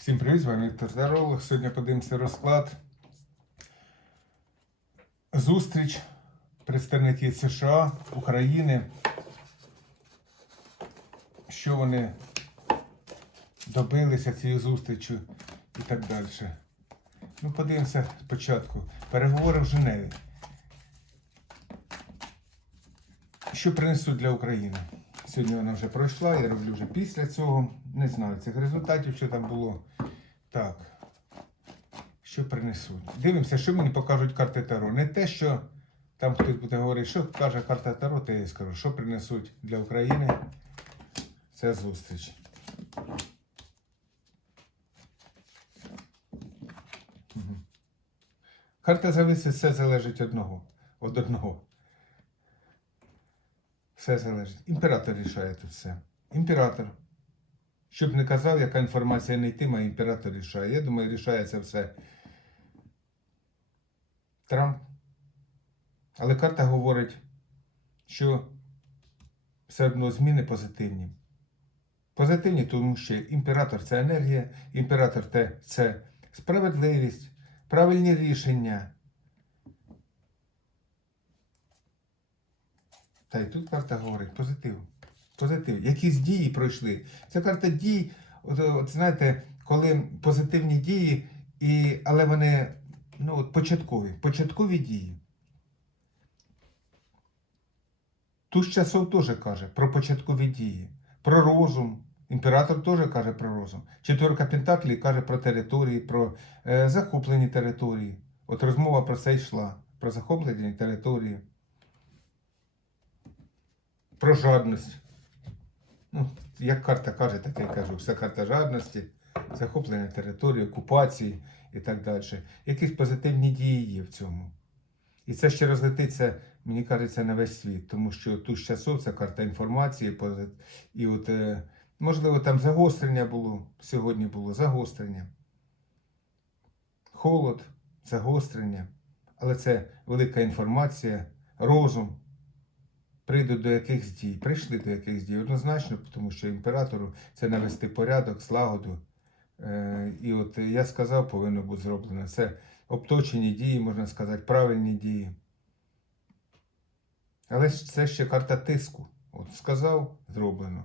Всім привіт, з вами Віктор Здорових. Сьогодні подивимося розклад. Зустріч представників США, України. Що вони добилися цією зустрічю і так далі. Ну, подивимося спочатку. Переговори в Женеві. Що принесуть для України? Сьогодні вона вже пройшла, я роблю вже після цього. Не знаю цих результатів, що там було. Так. Що принесуть? Дивимося, що мені покажуть карти Таро. Не те, що там хтось буде говорити, що каже карта Таро, то я скажу, що принесуть для України. Це зустріч. Карта зависи, все залежить одного. Від одного. Все залежить. Імператор рішає тут все. Імператор. Щоб не казав, яка інформація не йтиме, імператор рішає. Я думаю, рішає це все Трамп. Але карта говорить, що все одно зміни позитивні. Позитивні, тому що імператор це енергія, імператор це справедливість, правильні рішення. Та й тут карта говорить позитив. Позитив. Якісь дії пройшли. Це карта дій, от, от знаєте, коли позитивні дії, і, але вони ну, от, початкові. Початкові дії. Туз часов теж каже про початкові дії, про розум. Імператор теж каже про розум. Четверка Пентаклі каже про території, про е, захоплені території. От розмова про це йшла. Про захоплені території. Про жадність. Ну, як карта каже, так я кажу. Все карта жадності, захоплення території, окупації і так далі. Якісь позитивні дії є в цьому. І це ще розлетиться, мені кажеться, на весь світ, тому що ту з часов це карта інформації. І от, е, можливо, там загострення було, сьогодні було загострення. Холод, загострення. Але це велика інформація, розум. Прийдуть до якихось дій. Прийшли до якихось дій однозначно, тому що імператору це навести порядок, слагоду. Е, і от я сказав, повинно бути зроблено. Це обточені дії, можна сказати, правильні дії. Але це ще карта тиску. От сказав, зроблено.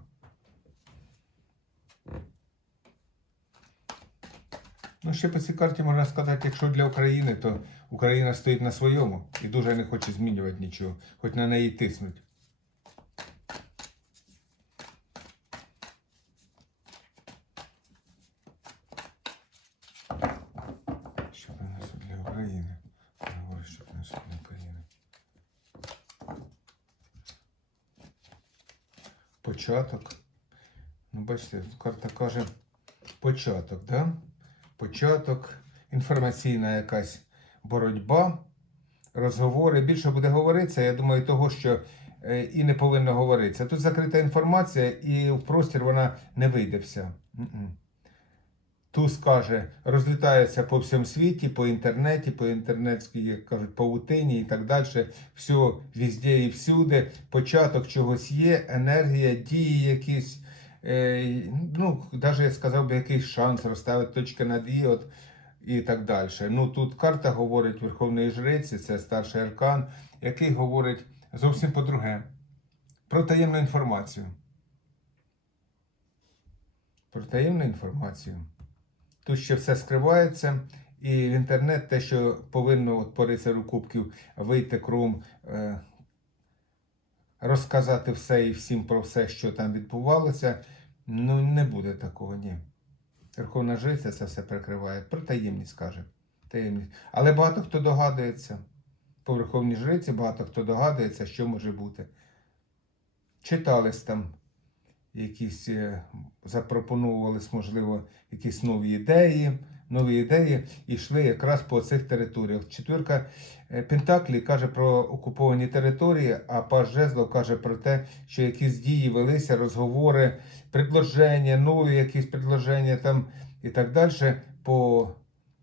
Ну, ще по цій карті можна сказати, якщо для України, то Україна стоїть на своєму і дуже не хоче змінювати нічого, хоч на неї тиснуть. Що принесуть для України? Говорю, що принесуть для України. Початок. Ну, бачите, карта каже початок, да? Початок, інформаційна якась боротьба, розговори. Більше буде говоритися, я думаю, того, що е, і не повинно говоритися. Тут закрита інформація, і в простір вона не вийде вся. Туз каже, розлітається по всьому світі, по інтернеті, по інтернетській, як кажуть, паутині і так далі. Все везде і всюди. Початок чогось є, енергія, дії якісь. Е, ну, навіть я сказав би, якийсь шанс розставити точки над «і», от, і так далі. Ну, тут карта говорить Верховної Жриці, це старший аркан, який говорить зовсім по-друге. Про таємну інформацію. Про таємну інформацію. Тут ще все скривається, і в інтернет те, що повинно от, по рицарю кубків вийти крум, е, розказати все і всім про все, що там відбувалося, ну не буде такого, ні. Верховна Жриця це все прикриває. Про таємність каже. Таємність. Але багато хто догадується. По Верховній Жриці багато хто догадується, що може бути. Читались там якісь, е, запропонувались, можливо, якісь нові ідеї, нові ідеї йшли якраз по цих територіях. Четвірка е, Пентаклі каже про окуповані території, а Паж Жезлов каже про те, що якісь дії велися, розговори, предложення, нові якісь предложення там і так далі по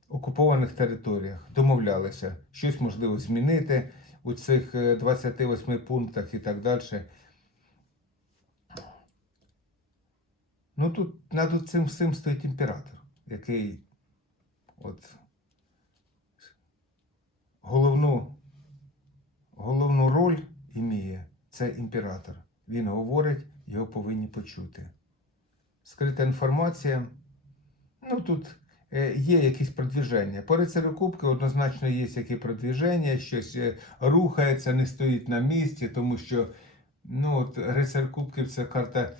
окупованих територіях. Домовлялися, щось можливо змінити у цих е, 28 пунктах і так далі. Ну тут над цим всім стоїть імператор. який от головну, головну роль іміє, це імператор. Він говорить, його повинні почути. Скрита інформація. Ну тут е, є якісь продвіження. По рицарю Кубки однозначно є які продвіження, щось е, рухається, не стоїть на місці, тому що ну, от, рицар Кубків це карта,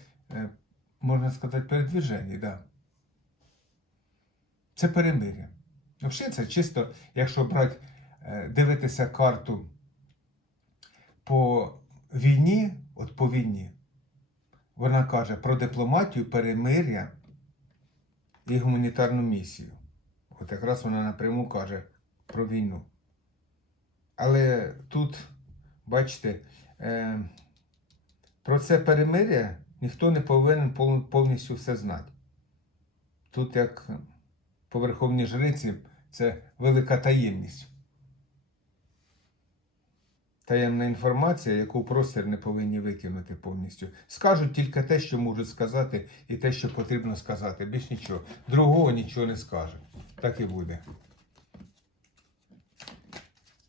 можна сказати, передвіження. Да. Це перемир'я. Взагалі, це чисто, якщо брати, е, дивитися карту по війні, от по війні, вона каже про дипломатію, перемир'я і гуманітарну місію. От якраз вона напряму каже про війну. Але тут, бачите, е, про це перемир'я ніхто не повинен повністю все знати. Тут, як по Верховній Жриці, це велика таємність. Таємна інформація, яку простір не повинні викинути повністю. Скажуть тільки те, що можуть сказати, і те, що потрібно сказати. Більш нічого. Другого нічого не скаже. Так і буде.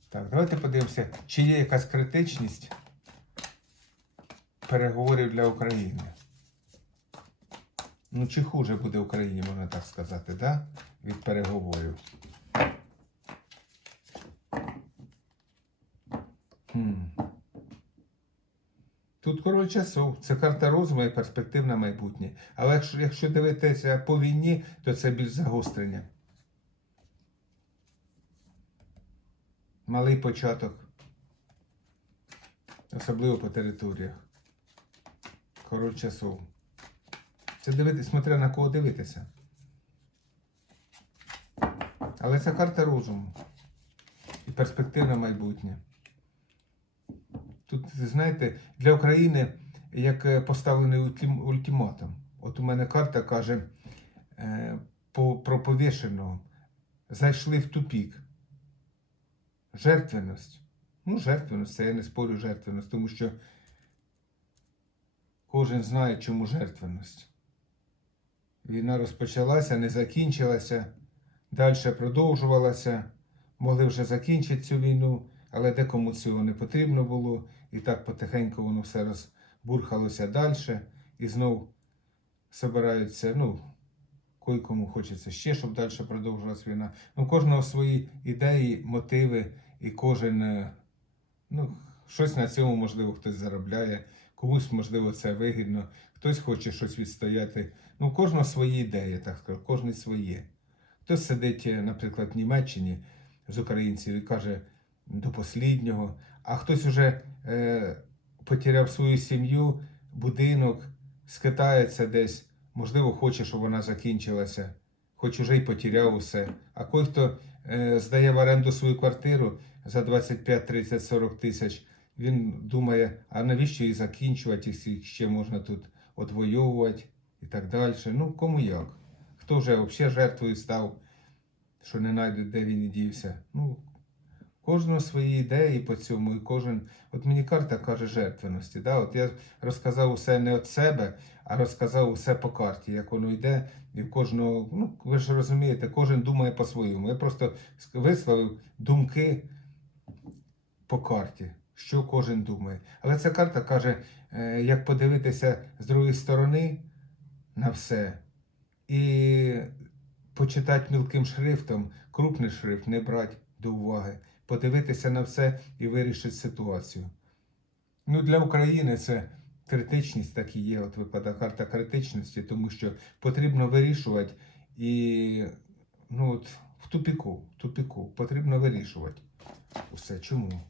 Так, давайте подивимося, чи є якась критичність переговорів для України. Ну, чи хуже буде Україні, можна так сказати, да? від переговорів. Хм. Тут король часов, це карта розуму і перспектив на майбутнє. Але якщо, якщо дивитися по війні, то це більш загострення. Малий початок. Особливо по територіях. Король часов. Це дивитися, смотря на кого дивитися. Але це карта розуму. І перспектив на майбутнє. Тут, знаєте, для України як е, поставлений ультим- ультиматум. От у мене карта каже е, по, про повішеного. Зайшли в тупік. Жертвеність. Ну, жертвеність, це я не спорю жертвеність, тому що кожен знає, чому жертвеність. Війна розпочалася, не закінчилася, далі продовжувалася. Могли вже закінчити цю війну, але декому цього не потрібно було. І так потихеньку воно все розбурхалося далі. І знов збираються, ну, кому хочеться ще, щоб далі продовжилась війна. Ну, кожного свої ідеї, мотиви, і кожен, е, ну, щось на цьому, можливо, хтось заробляє, комусь, можливо, це вигідно, хтось хоче щось відстояти. Ну, у кожного свої ідеї, так скажу, кожен своє. Хтось сидить, е, наприклад, в Німеччині з українців і каже до посліднього, а хтось уже е, потеряв свою сім'ю, будинок, скитається десь, можливо, хоче, щоб вона закінчилася, хоч уже й потеряв усе. А той, хто е, здає в оренду свою квартиру за 25, 30, 40 тисяч, він думає, а навіщо її закінчувати, якщо ще можна тут отвоювати і так далі. Ну, кому як? Хто вже взагалі жертвою став, що не знайде, де він і дівся. Ну, кожного свої ідеї по цьому, і кожен. От мені карта каже жертвеності. Да? От я розказав усе не від себе, а розказав усе по карті, як воно йде. І кожного, ну ви ж розумієте, кожен думає по-своєму. Я просто висловив думки по карті, що кожен думає. Але ця карта каже, е, як подивитися з другої сторони на все. І почитати мілким шрифтом, крупний шрифт не брати до уваги, подивитися на все і вирішити ситуацію. Ну, для України це критичність так і є. От випадає карта критичності, тому що потрібно вирішувати і ну, от, в тупіку, в тупіку потрібно вирішувати. Усе чому?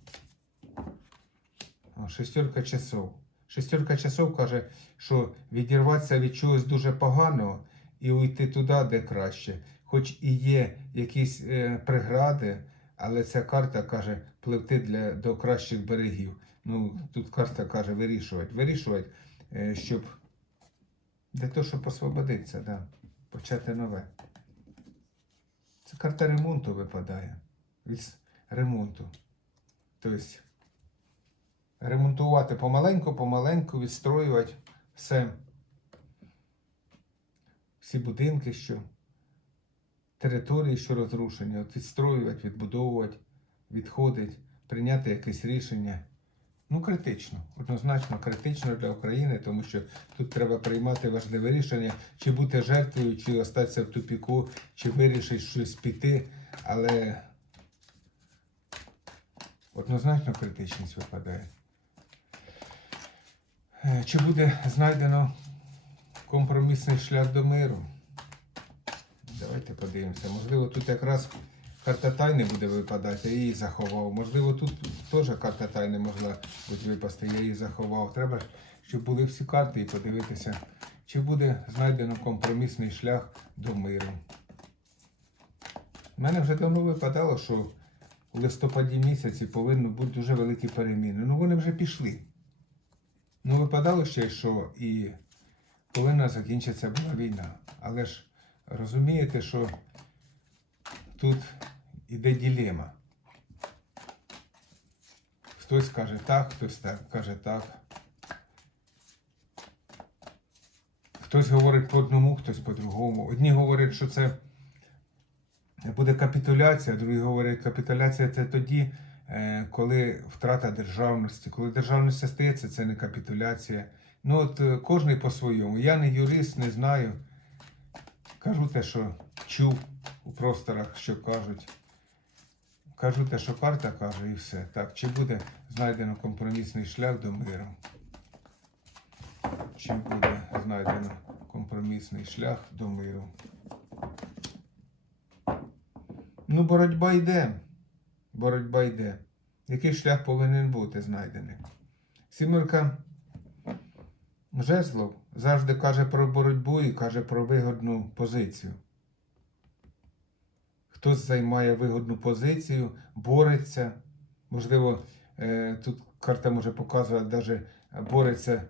Шестерка часов. Шестерка часов каже, що відірватися від чогось дуже поганого і уйти туди, де краще. Хоч і є якісь е, прегради, але ця карта каже пливти для, до кращих берегів. Ну, тут карта каже вирішувати. Вирішувати, е, щоб для того, щоб освободитися, да, почати нове. Це карта ремонту випадає. Від ремонту. Тобто ремонтувати помаленьку, помаленьку, відстроювати все. Всі будинки, що території, що розрушені, от відстроювати, відбудовувати, відходити, прийняти якесь рішення. Ну, критично, однозначно критично для України, тому що тут треба приймати важливе рішення, чи бути жертвою, чи остатися в тупіку, чи вирішити щось піти. Але однозначно критичність випадає. Е, Чи буде знайдено компромісний шлях до миру? Давайте подивимося. Можливо, тут якраз карта тайни буде випадати, я її заховав. Можливо, тут теж карта тайни могла бути випасти, я її заховав. Треба, щоб були всі карти і подивитися, чи буде знайдено компромісний шлях до миру. У мене вже давно випадало, що у листопаді місяці повинні бути дуже великі переміни. Ну вони вже пішли. Ну, випадало ще, що і повинна закінчитися була війна. Але ж розумієте, що тут іде ділема. Хтось каже так, хтось так, каже так. Хтось говорить по одному, хтось по-другому. Одні говорять, що це буде капітуляція, другі говорять, капітуляція це тоді, коли втрата державності. Коли державність стається, це не капітуляція. Ну от е, кожний по-своєму. Я не юрист, не знаю. Кажу те, що чув у просторах, що кажуть. Кажу те, що карта каже, і все. Так, чи буде знайдено компромісний шлях до миру? Чи буде знайдено компромісний шлях до миру? Ну, боротьба йде. Боротьба йде. Який шлях повинен бути знайдений? Сімерка Жезлов завжди каже про боротьбу і каже про вигодну позицію. Хтось займає вигодну позицію, бореться. Можливо, е, тут карта може показувати, навіть бореться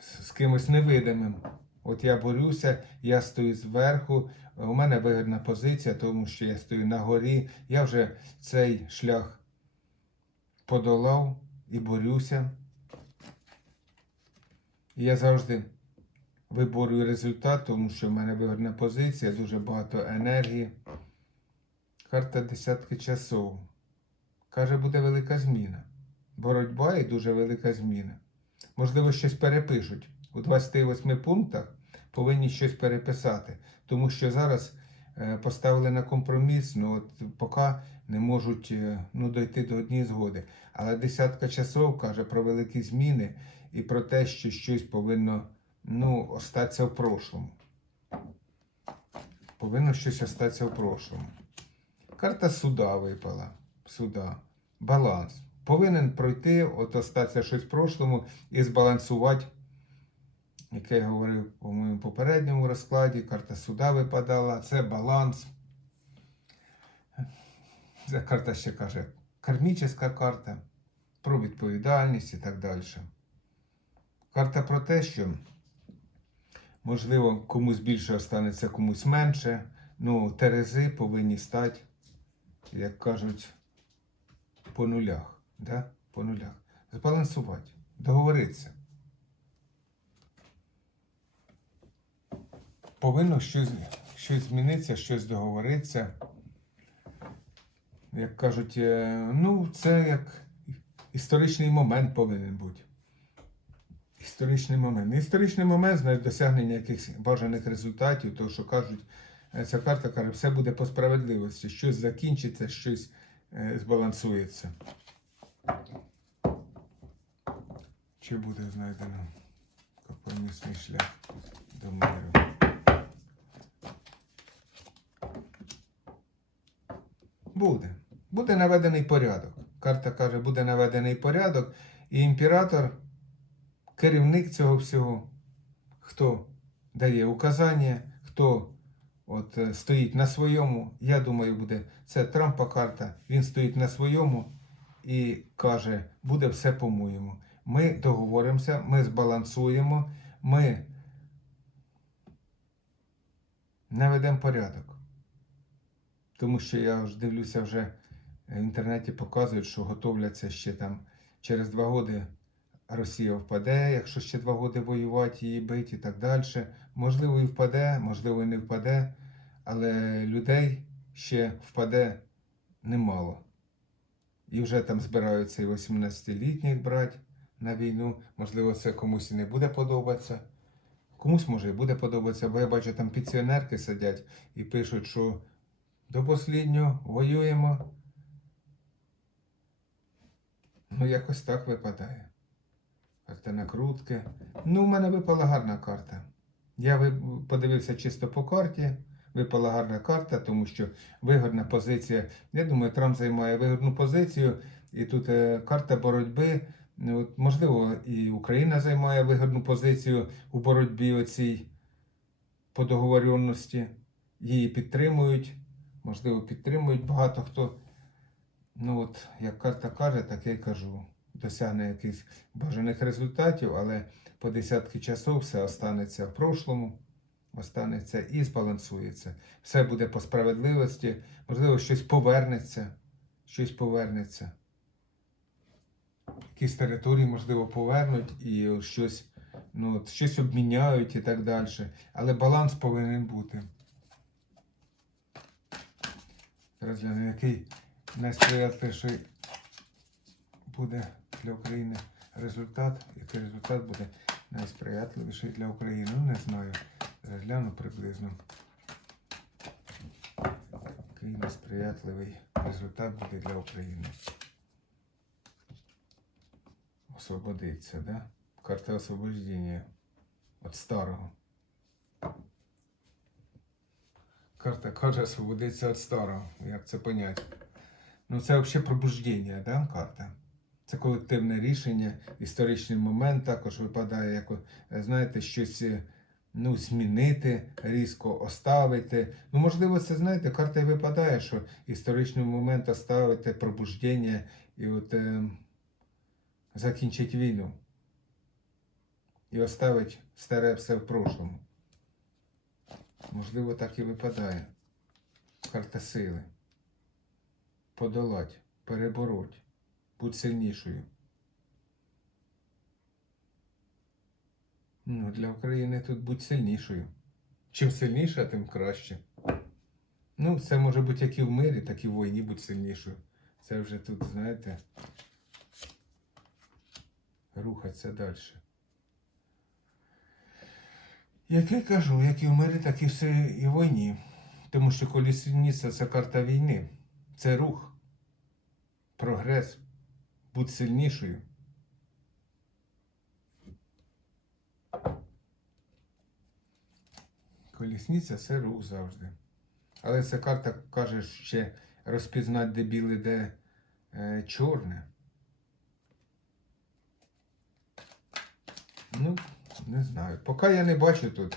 з з кимось невидимим. От я борюся, я стою зверху, у мене вигідна позиція, тому що я стою на горі. Я вже цей шлях подолав і борюся. І я завжди виборюю результат, тому що в мене вигідна позиція, дуже багато енергії. Карта десятки часов. Каже, буде велика зміна. Боротьба і дуже велика зміна. Можливо, щось перепишуть. У 28 пунктах повинні щось переписати, тому що зараз е, поставили на компроміс, ну от поки не можуть е, ну, дойти до однієї згоди. Але десятка часов каже про великі зміни і про те, що щось повинно ну, остатися в прошлому. Повинно щось остатися в прошлому. Карта суда випала. Суда. Баланс. Повинен пройти, от остатися щось в прошлому і збалансувати, як я говорив у моєму попередньому розкладі, карта суда випадала, це баланс. Ця карта ще каже кармічна карта, про відповідальність і так далі. Карта про те, що можливо комусь більше останеться, комусь менше. Ну, терези повинні стати, як кажуть, по нулях. Да? По нулях. Збалансувати, договоритися. Повинно щось, щось змінитися, щось договоритися. Як кажуть, е, ну, це як історичний момент повинен бути. Історичний момент. Історичний момент знаєш, досягнення якихось бажаних результатів, тому що кажуть, е, ця карта каже, все буде по справедливості, щось закінчиться, щось е, збалансується. Чи буде знайдено компромісний шлях до миру? Буде. Буде наведений порядок. Карта каже, буде наведений порядок, і імператор, керівник цього всього, хто дає указання, хто от, е, стоїть на своєму, я думаю, буде це Трампа карта. Він стоїть на своєму і каже, буде все по-моєму. Ми договоримося, ми збалансуємо, ми наведемо порядок. Тому що я дивлюся вже в інтернеті показують, що готовляться ще там через два роки Росія впаде, якщо ще два роки воювати, її бити і так далі. Можливо, і впаде, можливо, і не впаде. але людей ще впаде немало. І вже там збираються і 18-літніх брати на війну. Можливо, це комусь і не буде подобатися. Комусь може і буде подобатися, бо я бачу, там пенсіонерки сидять і пишуть, що до останнього воюємо. Ну, якось так випадає. Карта накрутки. Ну, у мене випала гарна карта. Я подивився чисто по карті. Випала гарна карта, тому що вигодна позиція. Я думаю, Трамп займає вигодну позицію, і тут е, карта боротьби. Ну, от, можливо, і Україна займає вигодну позицію у боротьбі оцій по договоренності. Її підтримують, можливо, підтримують багато хто. Ну от, як карта каже, так я й кажу. Досягне якихось бажаних результатів, але по десятки часов все останеться в прошлому, останеться і збалансується. Все буде по справедливості, можливо, щось повернеться, щось повернеться. Якісь території, можливо, повернуть і щось, ну, щось обміняють і так далі. Але баланс повинен бути. Розгляну, який найсприятливіший буде для України результат. Який результат буде найсприятливіший для України? Ну, не знаю. Розгляну приблизно. Який несприятливий результат буде для України. Освободиться, да? Карта освобождения від старого. Карта каже освободиться від старого. Як це поняти? Ну, це взагалі пробуждення, да, карта? Це колективне рішення, історичний момент також випадає, як, е, знаєте, щось е, ну, змінити, різко оставити. Ну, можливо, це, знаєте, карта випадає, що історичний момент оставити, пробуждення і от е, закінчить війну. І оставить старе все в прошлому. Можливо, так і випадає. Карта сили. Подолать, перебороть, будь сильнішою. Ну, для України тут будь сильнішою. Чим сильніша, тим краще. Ну, це може бути як і в мирі, так і в війні будь сильнішою. Це вже тут, знаєте, рухатися далі. Як я кажу, як і в мирі, так і все і в війні. Тому що колісниця це карта війни. Це рух, прогрес, будь сильнішою. Колісниця це рух завжди. Але ця карта каже ще розпізнати, де біле, де е, чорне. Ну, не знаю. Поки я не бачу тут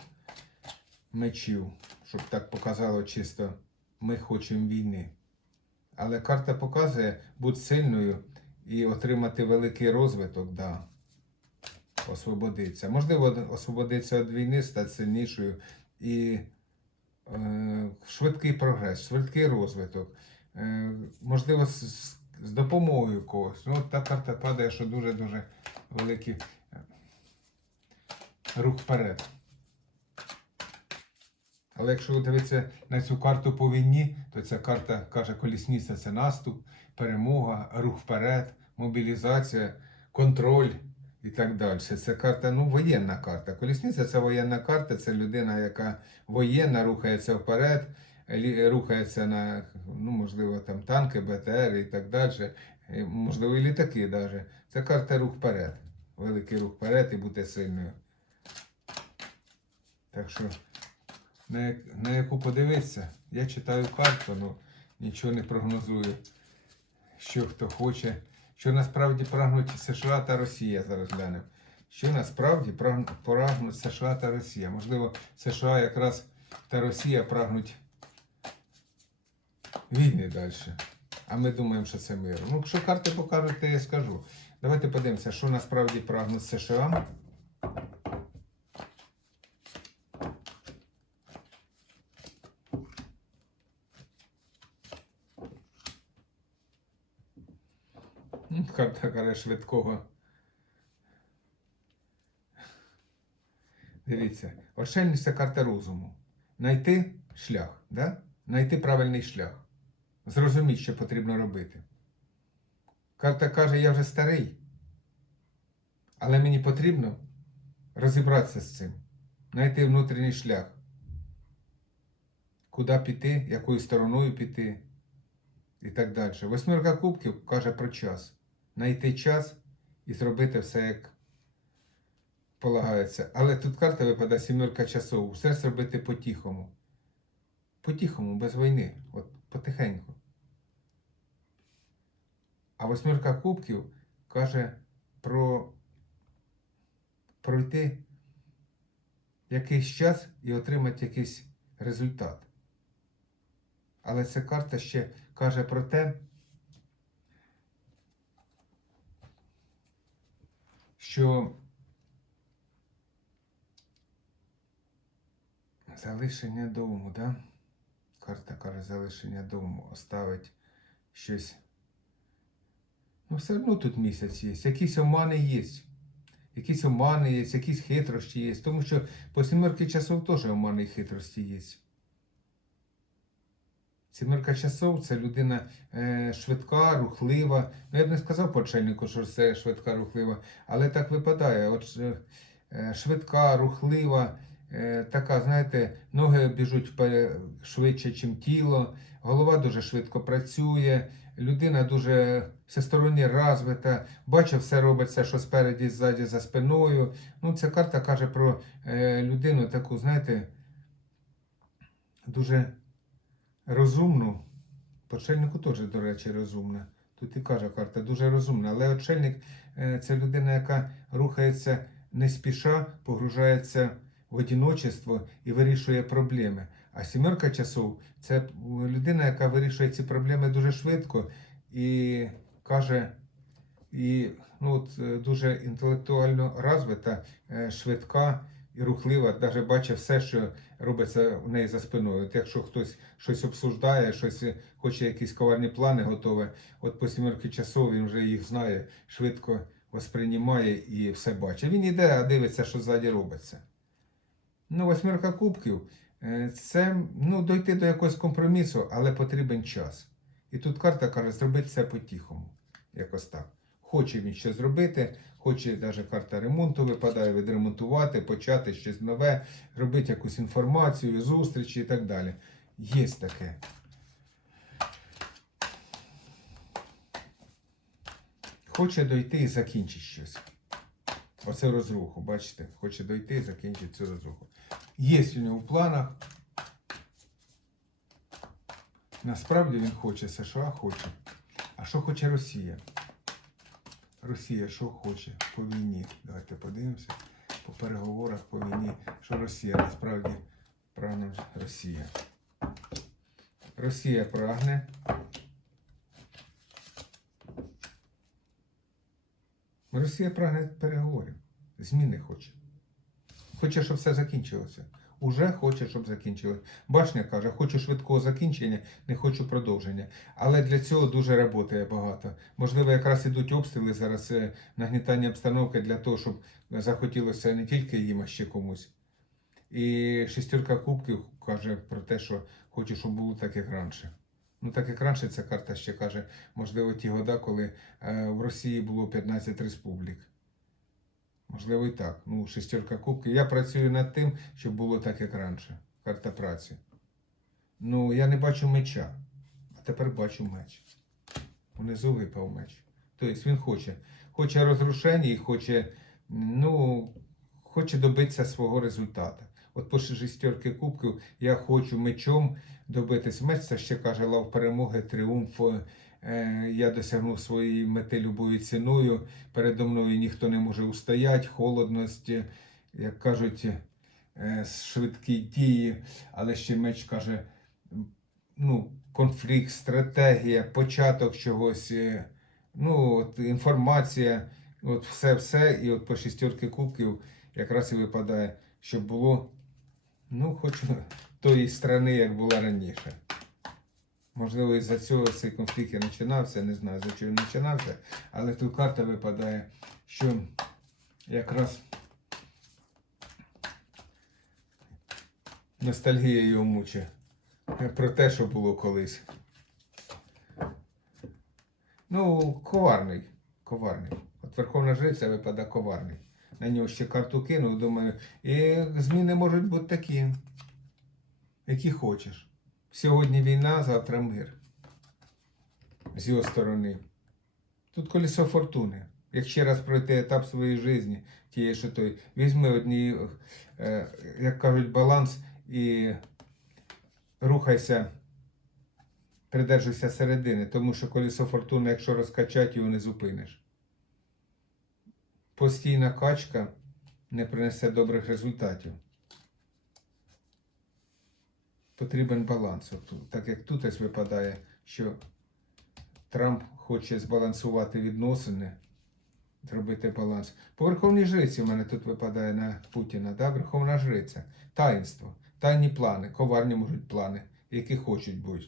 мечів, щоб так показало чисто ми хочемо війни. Але карта показує бути сильною і отримати великий розвиток, да. Освободитися. Можливо, освободитися від війни, стати сильнішою і е, швидкий прогрес, швидкий розвиток. Е, можливо, з, з- допомогою когось. Ну, та карта падає, що дуже-дуже великий е, рух вперед. Але якщо ви дивитися на цю карту по війні, то ця карта каже, колісниця це наступ, перемога, рух вперед, мобілізація, контроль і так далі. Це карта, ну, воєнна карта. Колісниця це воєнна карта, це людина, яка воєнна, рухається вперед, рухається на, ну, можливо, там танки, БТР і так далі. Можливо, і літаки навіть. Це карта рух вперед. Великий рух вперед і бути сильною. Так що на, на яку подивитися. Я читаю карту, ну нічого не прогнозую, що хто хоче. Що насправді прагнуть США та Росія, зараз глянемо. Що насправді прагнуть США та Росія. Можливо, США якраз та Росія прагнуть війни далі. А ми думаємо, що це мир. Ну, якщо карти покажуть, то я скажу. Давайте подивимося, що насправді прагнуть США. Карта каже швидкого. Дивіться, ошельність це карта розуму. Найти шлях. Да? Знайти правильний шлях. Зрозуміти, що потрібно робити. Карта каже, я вже старий. Але мені потрібно розібратися з цим, знайти внутрішній шлях. Куди піти, якою стороною піти і так далі. Восьмірка кубків каже про час. Знайти час і зробити все як полагається. Але тут карта випадає сімерка часов. Все зробити по-тихому. По-тихому, без війни. От потихеньку. А восьмірка кубків каже про пройти якийсь час і отримати якийсь результат. Але ця карта ще каже про те, що залишення дому, да? Карта каже залишення дому, оставить щось. Ну, все одно тут місяць є, якісь омани є. Якісь омани є, якісь хитрощі є. Тому що по сімерки часов теж омани і хитрості є. Сімерка часов це людина е, швидка, рухлива. Ну, я б не сказав почельнику, що це швидка, рухлива, але так випадає. От е, е, швидка, рухлива, е, така, знаєте, ноги біжуть швидше, ніж тіло, голова дуже швидко працює, людина дуже всесторонньо розвита, бачить, все робиться, що спереді, ззаді, за спиною. Ну, ця карта каже про е, людину таку, знаєте, дуже розумну. Почельнику теж, до речі, розумна. Тут і каже карта, дуже розумна. Але очельник е, це людина, яка рухається не спіша, погружається в одіночество і вирішує проблеми. А сімерка часов це людина, яка вирішує ці проблеми дуже швидко і каже, і ну, от, е, дуже інтелектуально розвита, е, швидка і рухлива, навіть бачить все, що робиться в неї за спиною. От якщо хтось щось обсуждає, щось хоче якісь коварні плани готове, от по сімерки часов він вже їх знає, швидко восприймає і все бачить. Він іде, а дивиться, що ззаді робиться. Ну, восьмерка кубків е, це ну, дойти до якогось компромісу, але потрібен час. І тут карта каже, зробити все по-тихому. Якось так. Хоче він щось зробити, хоче навіть карта ремонту випадає, відремонтувати, почати щось нове, робити якусь інформацію, зустрічі і так далі. Є таке. Хоче дойти і закінчити щось. Оце розруху, бачите? Хоче дойти і закінчити цю розруху. Є у нього в планах. Насправді він хоче, США хоче. А що хоче Росія? Росія що хоче по війні? Давайте подивимося. По переговорах по війні, що Росія насправді прагне Росія. Росія прагне. Росія прагне переговорів. Зміни хоче. Хоче, щоб все закінчилося. Уже хоче, щоб закінчилося. Башня каже, хочу швидкого закінчення, не хочу продовження. Але для цього дуже роботи багато. Можливо, якраз ідуть обстріли зараз, е, нагнітання обстановки для того, щоб захотілося не тільки їм, а ще комусь. І шестерка кубків каже про те, що хочу, щоб було так, як раніше. Ну, так як раніше ця карта ще каже, можливо, ті года, коли е, в Росії було 15 республік. Можливо, і так. Ну, шестерка кубків. Я працюю над тим, щоб було так, як раніше. Карта праці. Ну, я не бачу меча, а тепер бачу меч. Унизу випав меч. Тобто він хоче. Хоче розрушення і хоче, ну, хоче добитися свого результату. От по шестерки кубків я хочу мечом добитись. Меч це ще каже лав перемоги, тріумф. Е, Я досягнув своєї мети любою ціною. Передо мною ніхто не може устояти, холодність, як кажуть, е, швидкі дії, але ще меч каже, ну, конфлікт, стратегія, початок чогось, е, ну, от, інформація, от все-все. І от по шістерки кубків якраз і випадає, щоб було, ну, хоч тої страни, як була раніше. Можливо, із-за цього цей конфлікт і починався, не знаю, за чого починався, але тут карта випадає, що якраз ностальгія його мучить про те, що було колись. Ну, коварний. Коварний. От Верховна Жриця випадає коварний. На нього ще карту кинув, думаю, і зміни можуть бути такі, які хочеш. Сьогодні війна, завтра мир. З його сторони. Тут колесо фортуни. Як ще раз пройти етап своєї житті, тієї, що той, візьми одні, е, як кажуть, баланс і рухайся, придержуйся середини, тому що колесо фортуни, якщо розкачати, його не зупиниш. Постійна качка не принесе добрих результатів. Потрібен баланс. Так як тут ось випадає, що Трамп хоче збалансувати відносини, зробити баланс. По Верховній Жриці в мене тут випадає на Путіна, да? Верховна Жриця. Таїнство, тайні плани, коварні можуть плани, які хочуть бути.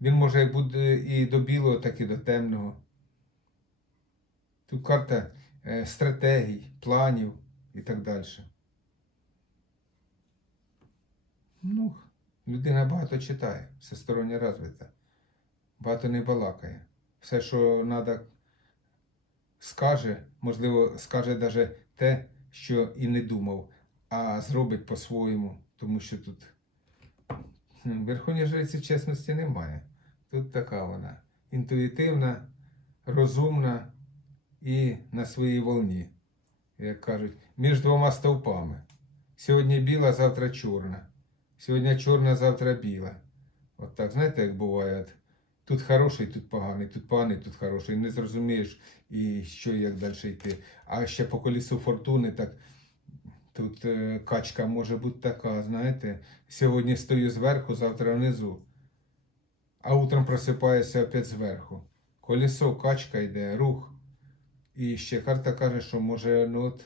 Він може бути і до білого, так і до темного. Тут карта е, стратегій, планів і так далі. Ну, людина багато читає, всесторонньо розвита. Багато не балакає. Все, що треба, скаже, можливо, скаже навіть те, що і не думав, а зробить по-своєму, тому що тут м, в Верховній жриці чесності немає. Тут така вона інтуїтивна, розумна і на своїй волні, як кажуть, між двома стовпами. Сьогодні біла, завтра чорна. Сьогодні чорна, завтра біла. От так, знаєте, як буває? Тут хороший, тут поганий, тут поганий, тут хороший. Не зрозумієш і що як далі йти. А ще по колісу фортуни, так тут е, качка може бути така, знаєте, сьогодні стою зверху, завтра внизу. А утром просипаюся опять зверху. Колесо, качка йде, рух. І ще карта каже, що може, ну от,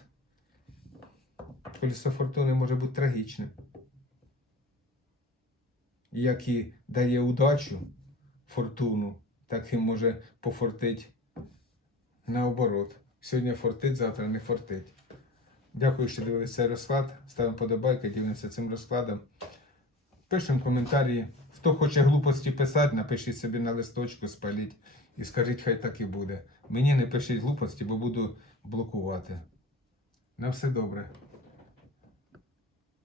колесо фортуни може бути трагічним. Як і дає удачу, фортуну, так і може пофортить наоборот. Сьогодні фортить, завтра не фортить. Дякую, що дивилися цей розклад. Ставимо подобайки, ділимося цим розкладом. Пишемо коментарі. Хто хоче глупості писати, напишіть собі на листочку, спаліть і скажіть, хай так і буде. Мені не пишіть глупості, бо буду блокувати. На все добре.